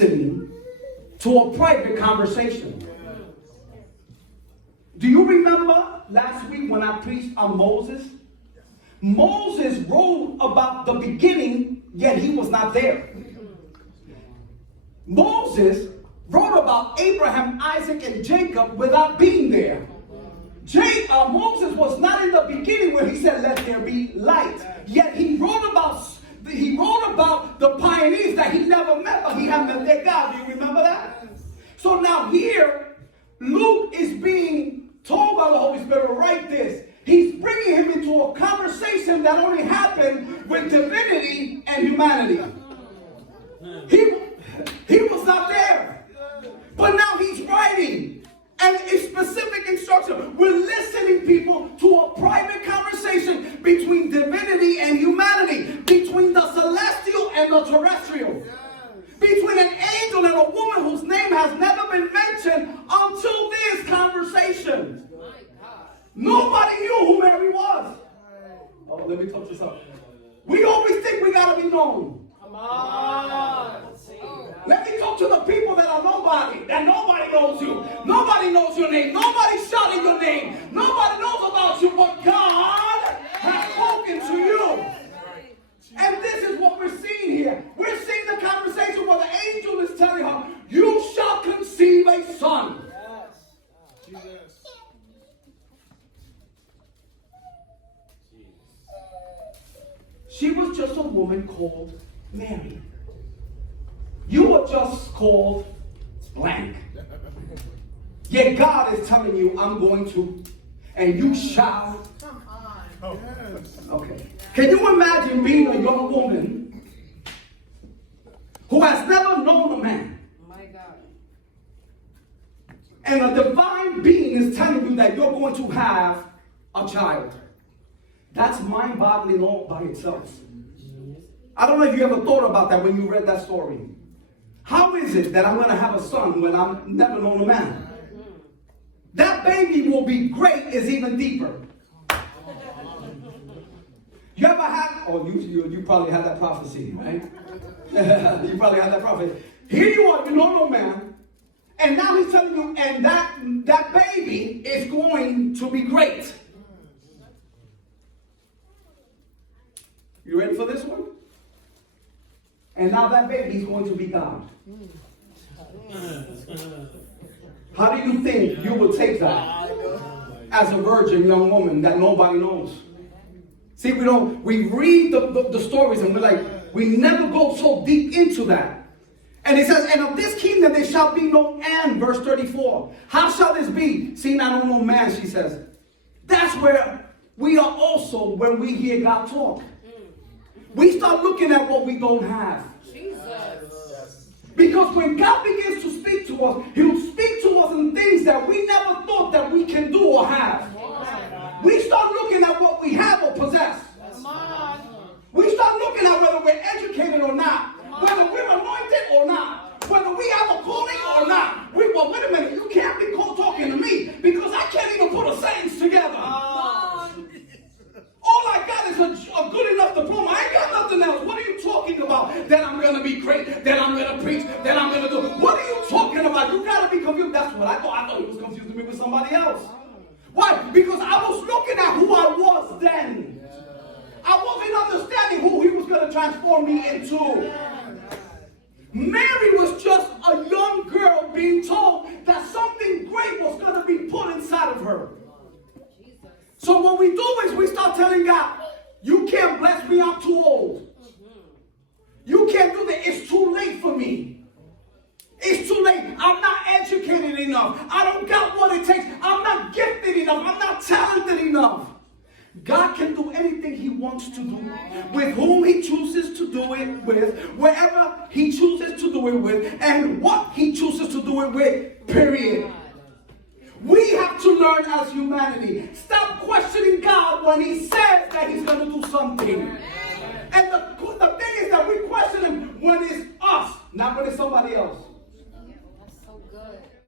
listening to a private conversation. Do you remember last week when I preached on Moses? Moses wrote about the beginning, yet he was not there. Moses wrote about Abraham, Isaac, and Jacob without being there. Moses was not in the beginning when he said, "Let there be light." Yet he wrote about the pioneers that he never met, but he had met their God. Do you remember that? So now here, Luke is being told by the Holy Spirit to write this. He's bringing him into a conversation that only happened with divinity and humanity. He was not there. But now he's writing. And it's specific instruction. We're listening, people, to a private conversation between divinity and humanity. Between the celestial and the terrestrial. Between an angel and a woman whose name has never been mentioned until this conversation. Nobody knew who Mary was. Oh, let me touch this up. We always think we got to be known. Come on. Let me talk to the people that are nobody. That nobody knows you. Nobody knows your name. Nobody's shouting your name. Nobody knows about you, but God has spoken to you. And this is what we're seeing here. We're seeing the conversation where the angel is telling her, "You shall conceive a son." Yes. She was just a woman called Mary. You were just called blank. Yet God is telling you, "I'm going to, and you shall." Okay. Can you imagine being a young woman who has never known a man? My God. And a divine being is telling you that you're going to have a child. That's mind-boggling all by itself. I don't know if you ever thought about that when you read that story. How is it that I'm going to have a son when I've never known a man? That baby will be great is even deeper. You ever had, you probably had that prophecy, right? You probably had that prophecy. Here you are, you know no man, and now he's telling you, and that baby is going to be great. You ready for this one? And now that baby is going to be God. How do you think you would take that as a virgin young woman that nobody knows? See, we read the stories and we're like, we never go so deep into that. And it says, "And of this kingdom there shall be no end," verse 34. How shall this be? Seeing I don't know man, she says. That's where we are also when we hear God talk. We start looking at what we don't have. Because when God begins to speak to us, He'll speak to us in things that we never thought that we can do or have. We start looking at what we have or possess. We start looking at whether we're educated or not, whether we're anointed or not, whether we have a calling or not. Well, wait a minute, you can't be talking to me because I can't even put a sentence together. All I got is a good enough diploma. I ain't got nothing else. What are you talking about? That I'm going to be great, that I'm going to preach, that I'm going to do. What are you talking about? You got to be confused. That's what I thought. I thought he was confusing me with somebody else. Why? Because I was looking at who I was then. I wasn't understanding who he was going to transform me into. Mary was just a young girl being told that something great was going to be put inside of her. So what we do is we start telling God, "You can't bless me, I'm too old. You can't do that, it's too late for me. It's too late, I'm not educated enough. I don't got what it takes. I'm not gifted enough. I'm not talented enough." God can do anything He wants to do, with whom He chooses to do it with, wherever He chooses to do it with, and what He chooses to do it with, period. We have to learn as humanity. Stop questioning God when He says that He's going to do something. And the thing is that we question Him when it's us, not when it's somebody else.